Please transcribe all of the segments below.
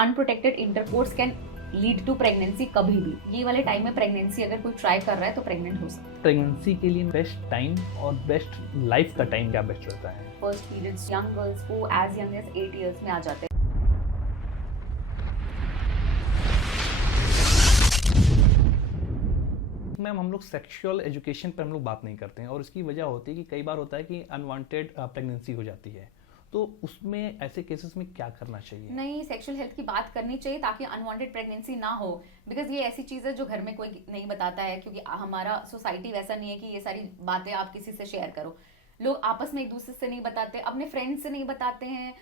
Unprotected intercourse can lead to pregnancy कभी भी। ये वाले टाइम में प्रेगनेंसी अगर कोई ट्राई कर रहा है तो प्रेग्नेंट हो सकता है। प्रेगनेंसी के लिए बेस्ट टाइम और बेस्ट लाइफ का टाइम क्या बेस्ट रहता है? फर्स्ट पीरियड्स यंग गर्ल्स को एज यंग एज 8 इयर्स में आ जाते हैं। मैम हम लोग सेक्सुअल एजुकेशन पर हम लोग बात नहीं करते हैं और इसकी वजह होती है कि कई बार होता है कि अनवांटेड प्रेगनेंसी हो जाती है, तो उसमें ऐसे केसेस में क्या करना चाहिए? नहीं, सेक्सुअल हेल्थ की बात करनी चाहिए ताकि अनवांटेड प्रेगनेंसी ना हो। बिकॉज ये ऐसी चीज़ है जो घर में कोई नहीं बताता है, क्योंकि हमारा सोसाइटी वैसा नहीं है कि ये सारी बातें आप किसी से शेयर करो। लोग आपस में एक दूसरे से नहीं बताते, अपने फ्रेंड्स से नहीं बताते हैं,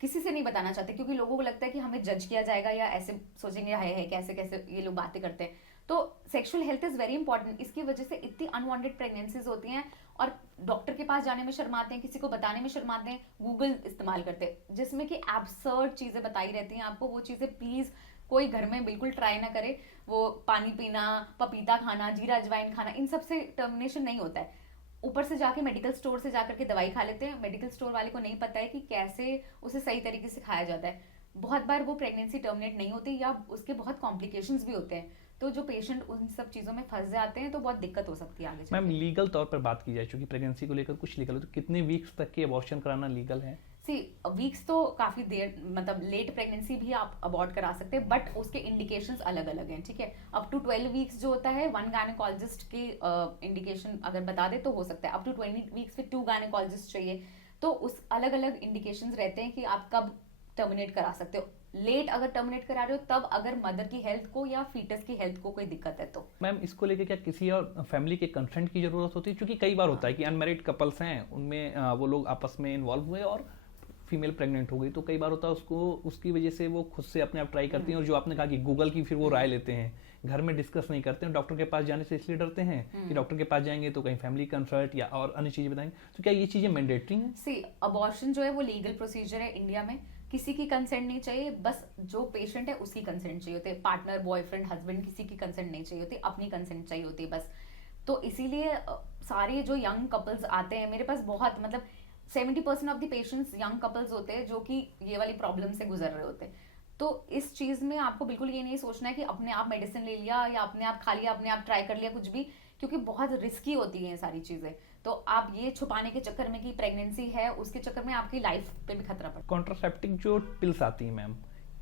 किसी से नहीं बताना चाहते, क्योंकि लोगों को लगता है कि हमें जज किया जाएगा या ऐसे सोचेंगे है कैसे कैसे ये लोग बातें करते हैं। तो sexual health is very important. इसकी वजह से इतनी अनवांटेड प्रेगनेंसीज होती हैं और डॉक्टर के पास जाने में शर्माते हैं, किसी को बताने में शर्माते हैं, गूगल इस्तेमाल करते हैं जिसमें कि एब्सर्ड चीजें बताई रहती हैं आपको। वो चीजें प्लीज कोई घर में बिल्कुल ट्राई ना करे। वो पानी पीना, पपीता खाना, जीरा अजवाइन खाना, इन सब से टर्मिनेशन नहीं होता है। ऊपर से जाके मेडिकल स्टोर से जाकर के दवाई खा लेते हैं। मेडिकल स्टोर वाले को नहीं पता है कि कैसे उसे सही तरीके से खाया जाता है। बहुत बार वो प्रेगनेंसी टर्मिनेट नहीं होती या उसके बहुत कॉम्प्लिकेशंस भी होते हैं। तो जो पेशेंट उन सब चीज़ों में फंस जाते हैं तो बहुत दिक्कत हो सकती है आगे चलके। मैम लीगल तौर पर बात की जाए, चूंकि प्रेगनेंसी को लेकर कुछ लीगल है, तो कितने वीक्स तक के अबॉर्शन कराना लीगल है? सी वीक्स तो काफी देर, मतलब लेट प्रेगनेंसी भी आप अबॉर्ट करा सकते हैं, बट उसके इंडिकेशंस अलग अलग हैं। ठीक है, अप टू 12 वीक्स जो होता है वन गायनेकोलॉजिस्ट की इंडिकेशन अगर बता दे तो हो सकता है। अप टू 20 वीक्स फिर 2 गायनेकोलॉजिस्ट चाहिए। तो उस अलग अलग इंडिकेशंस रहते हैं कि आप कब टर्मिनेट करा सकते हो। लेट अगर टर्मिनेट करा रहे हो तब अगर मदर की हेल्थ को या फीटस की हेल्थ को कोई दिक्कत है तो। मैम इसको लेके क्या किसी और फैमिली के कंसेंट की जरूरत होती है? क्योंकि कई बार होता है कि अनमैरिड कपल्स हैं, उनमें वो लोग आपस में इन्वॉल्व हुए और फीमेल प्रेग्नेंट हो गई, तो कई बार होता है उसको उसकी वजह से वो खुद से अपने आप ट्राई करती हैं। और जो आपने कहा कि गूगल की फिर वो राय लेते हैं, घर में डिस्कस नहीं करते हैं, डॉक्टर के पास जाने से इसलिए डरते हैं कि डॉक्टर के पास जाएंगे तो कहीं फैमिली कंसल्ट या और अन्य चीजें बताएंगे। तो क्या ये चीजें मैंडेटरी हैं? सी अबॉर्शन जो है वो लीगल प्रोसीजर है इंडिया में। किसी की कंसेंट नहीं चाहिए, बस जो पेशेंट है उसकी कंसेंट चाहिए होती है। पार्टनर, बॉयफ्रेंड, हस्बैंड, किसी की कंसेंट नहीं चाहिए होती, अपनी कंसेंट चाहिए होती है बस। तो इसीलिए सारे जो यंग कपल्स आते हैं मेरे पास, बहुत मतलब 70% of the patients young couples होते हैं जो कि ये वाली प्रॉब्लम से गुजर रहे होते हैं। तो इस चीज में आपको बिल्कुल ये नहीं सोचना है कि अपने आप मेडिसिन ले लिया या अपने आप खा लिया, अपने आप ट्राई कर लिया कुछ भी, क्योंकि बहुत रिस्की होती है ये सारी चीजें। तो आप ये छुपाने के चक्कर में कि प्रेगनेंसी है, उसके चक्कर में आपकी लाइफ पे भी खतरा पड़ता है। कॉन्ट्रासेप्टिव जो पिल्स आती हैं मैम,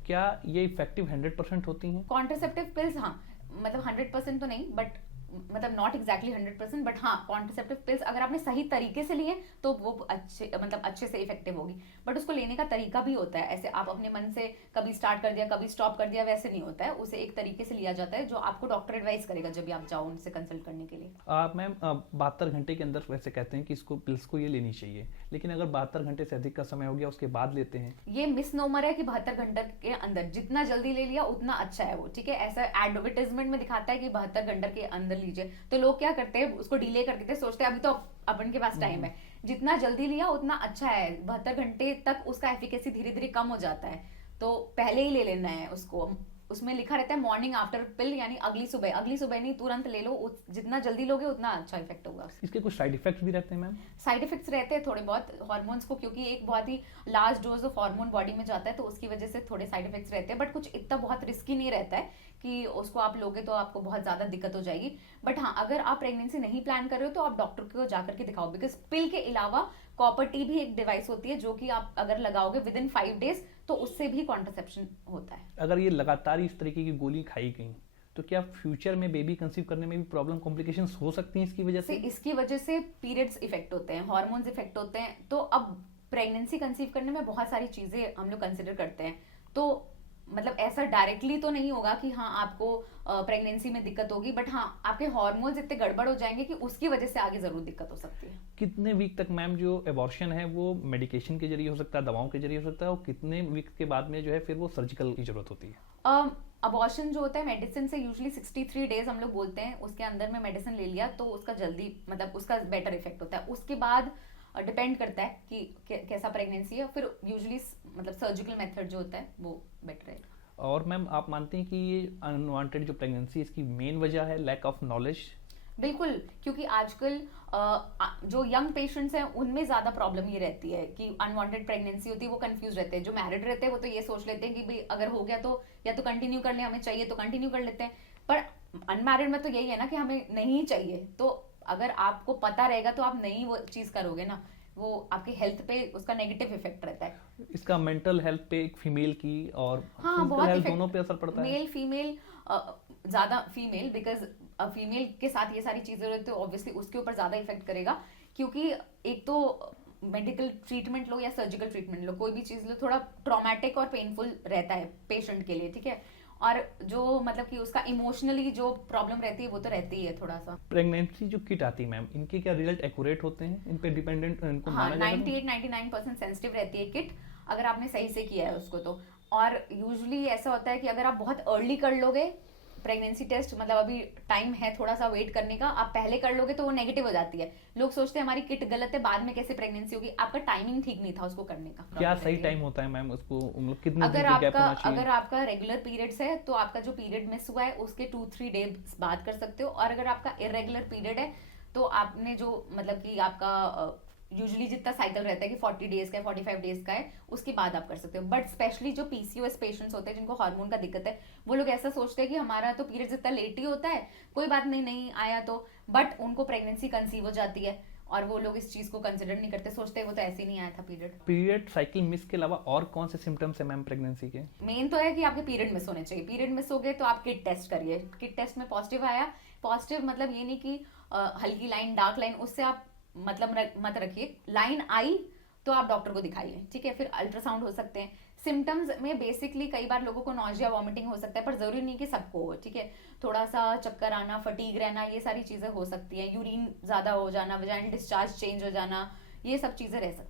क्या ये इफेक्टिव 100% होती हैं? कॉन्ट्रासेप्टिव पिल्स, हाँ, मतलब 100% तो नहीं, बट मतलब नॉट एग्जैक्टली 100%, बट हाँ कॉन्ट्रासेप्टिव पिल्स अगर आपने सही तरीके से लिए तो वो अच्छे से इफेक्टिव होगी। बट उसको लेने का तरीका भी होता है। ऐसे आप अपने मन से कभी स्टार्ट कर दिया कभी स्टॉप कर दिया, वैसे नहीं होता है। उसे एक तरीके से लिया जाता है जो आपको डॉक्टर एडवाइस करेगा जब भी आप जाओ उनसे कंसल्ट करने के लिए। मैम 72 घंटे के अंदर वैसे कहते हैं कि इसको पिल्स को ये लेनी चाहिए, लेकिन अगर 72 घंटे से अधिक का समय हो गया उसके बाद लेते हैं? ये मिसनोमर है कि 72 घंटे के अंदर, जितना जल्दी ले लिया उतना अच्छा है वो। ठीक है, ऐसा एडवर्टाइजमेंट में दिखाता है कि 72 घंटे के अंदर लीजिए, तो लोग क्या करते हैं उसको डिले कर देते हैं, सोचते हैं अभी तो अपन के पास टाइम है। जितना जल्दी लिया उतना अच्छा है। 72 घंटे तक उसका एफिकेसी धीरे धीरे कम हो जाता है, तो पहले ही ले लेना है उसको। उसमें लिखा रहता है मॉर्निंग आफ्टर पिल, यानी अगली सुबह नहीं, तुरंत ले लो। जितना जल्दी लोगे उतना अच्छा इफेक्ट होगा। इसके कुछ साइड इफेक्ट्स भी रहते हैं मैम? साइड इफेक्ट्स रहते हैं थोड़े बहुत हार्मोन्स को, क्योंकि एक बहुत ही large dose of hormone body में जाता है, तो उसकी वजह से थोड़े साइड इफेक्ट्स रहते हैं। बट कुछ इतना बहुत रिस्की नहीं रहता है कि उसको आप लोगे तो आपको बहुत ज्यादा दिक्कत हो जाएगी। बट हाँ, अगर आप प्रेगनेंसी नहीं प्लान कर रहे हो तो आप डॉक्टर को जाकर के दिखाओ। बिकॉज पिल के अलावा कॉपर टी भी एक डिवाइस होती है जो कि आप अगर लगाओगे विद इन 5 डेज तो उससे भी कॉन्ट्रासेप्शन होता है। अगर ये लगातार इस तरीके की गोली खाई गई तो क्या फ्यूचर में बेबी कंसीव करने में भी प्रॉब्लम, कॉम्प्लिकेशंस हो सकती हैं इसकी वजह से? इसकी वजह से पीरियड्स इफेक्ट होते हैं, हार्मोन्स इफेक्ट होते हैं। तो अब प्रेगनेंसी कंसीव करने में बहुत सारी चीजें हम लोग कंसिडर करते हैं। तो मतलब ऐसा डायरेक्टली तो नहीं होगा कि हाँ आपको प्रेगनेंसी में दिक्कत होगी, बट हाँ आपके हार्मोन्स इतने गड़बड़ हो जाएंगे कि उसकी वजह से आगे जरूर दिक्कत हो सकती है। कितने वीक तक मैम जो एबॉर्शन है वो मेडिकेशन के जरिए हो सकता है, दवाओं के जरिए हो सकता है, और कितने वीक के बाद में जो है फिर वो सर्जिकल की जरूरत होती है? अबॉर्शन जो होता है मेडिसिन से यूजुअली 63 डेज हम लोग बोलते हैं, उसके अंदर में मेडिसिन ले लिया तो उसका जल्दी, मतलब उसका बेटर इफेक्ट होता है। उसके बाद डिपेंड करता है कि कैसा प्रेगनेंसी है, फिर यूजुअली मतलब सर्जिकल मेथड जो होता है वो बेटर है। और मैम आप मानते हैं कि ये अनवांटेड जो प्रेगनेंसी इसकी मेन वजह है लैक ऑफ नॉलेज? बिल्कुल, क्योंकि आजकल जो यंग पेशेंट्स हैं उनमें ज्यादा प्रॉब्लम ये रहती है कि अनवांटेड प्रेगनेंसी होती है, वो कंफ्यूज रहते हैं। जो मैरिड रहते हैं वो तो ये सोच लेते हैं कि भाई अगर हो गया तो या तो कंटिन्यू कर ले, हमें चाहिए तो कंटिन्यू कर लेते हैं। पर अनमैरिड में तो यही है ना कि हमें नहीं चाहिए, तो अगर आपको पता रहेगा तो आप नहीं वो चीज करोगे ना, वो आपकी हेल्थ पे उसका नेगेटिव इफेक्ट रहता है। इसका मेंटल हेल्थ पे एक फीमेल की और हाँ, फिजिकल बहुत हेल्थ इफेक्ट, दोनों पे असर पड़ता है। मेल फीमेल, ज्यादा फीमेल, बिकॉज फीमेल के साथ ये सारी चीजें रहती है, ऑब्वियसली उसके ऊपर ज्यादा इफेक्ट करेगा। क्योंकि एक तो मेडिकल ट्रीटमेंट लो या सर्जिकल ट्रीटमेंट लो, कोई भी चीज लो, थोड़ा ट्रॉमेटिक और पेनफुल रहता है पेशेंट के लिए, ठीक है। और जो मतलब कि उसका इमोशनली जो प्रॉब्लम रहती है वो तो रहती ही है थोड़ा सा। प्रेगनेंसी जो किट आती है मैम, इनके क्या रिजल्ट एक्यूरेट होते हैं? इन पे डिपेंडेंट इनको हाँ, माना जाएगा? 98-99% सेंसिटिव रहती है किट, अगर आपने सही से किया है उसको तो। और यूजुअली ऐसा होता है कि अगर आप बहुत अर्ली कर लोगे प्रेगनेंसी टेस्ट, मतलब अभी टाइम है थोड़ा सा वेट करने का, आप पहले कर लोगे तो वो नेगेटिव हो जाती है। लोग सोचते हैं हमारी किट गलत है, बाद में कैसे प्रेगनेंसी होगी। आपका टाइमिंग ठीक नहीं था उसको करने का। क्या सही टाइम होता है मैम उसको, मतलब कितने दिन अगर का गैप आपका होना चाहिए? अगर आपका रेगुलर पीरियड्स है तो आपका जो पीरियड मिस हुआ है उसके 2-3 डेज बाद कर सकते हो। और अगर आपका इरेगुलर पीरियड है तो आपने जो मतलब कि आपका यूजुअली जितना साइकिल रहता है कि 40 डेज का है, 45 डेज का है, उसके बाद आप कर सकते हो। बट स्पेशली जो पीसीओएस पेशेंट्स होते हैं जिनको हार्मोन का दिक्कत है, वो लोग ऐसा सोचते हैं कि हमारा तो पीरियड जितना लेट ही होता है, कोई बात नहीं, नहीं आया तो। बट उनको प्रेगनेंसी कंसीव हो जाती है और वो लोग इस चीज को कंसिडर नहीं करते, सोचते हैं वो तो ऐसे ही नहीं आया था पीरियड। पीरियड साइकिल मिस के अलावा और कौन से सिम्टम्स है मैम प्रेगनेंसी के? मेन तो है कि आपके पीरियड मिस होने चाहिए। पीरियड मिस हो गए तो आप किट टेस्ट करिए। किट टेस्ट में पॉजिटिव आया, पॉजिटिव मतलब ये नहीं कि हल्की लाइन, डार्क लाइन, उससे आप मतलब मत रखिए। लाइन आई तो आप डॉक्टर को दिखाइए, ठीक है। फिर अल्ट्रासाउंड हो सकते हैं। सिम्टम्स में बेसिकली कई बार लोगों को नॉजिया, वॉमिटिंग हो सकता है, पर जरूरी नहीं कि सबको हो, ठीक है। थोड़ा सा चक्कर आना, फटीग रहना, ये सारी चीजें हो सकती है। यूरिन ज्यादा हो जाना, वजाइनल डिस्चार्ज चेंज हो जाना, ये सब चीजें रह सकती है।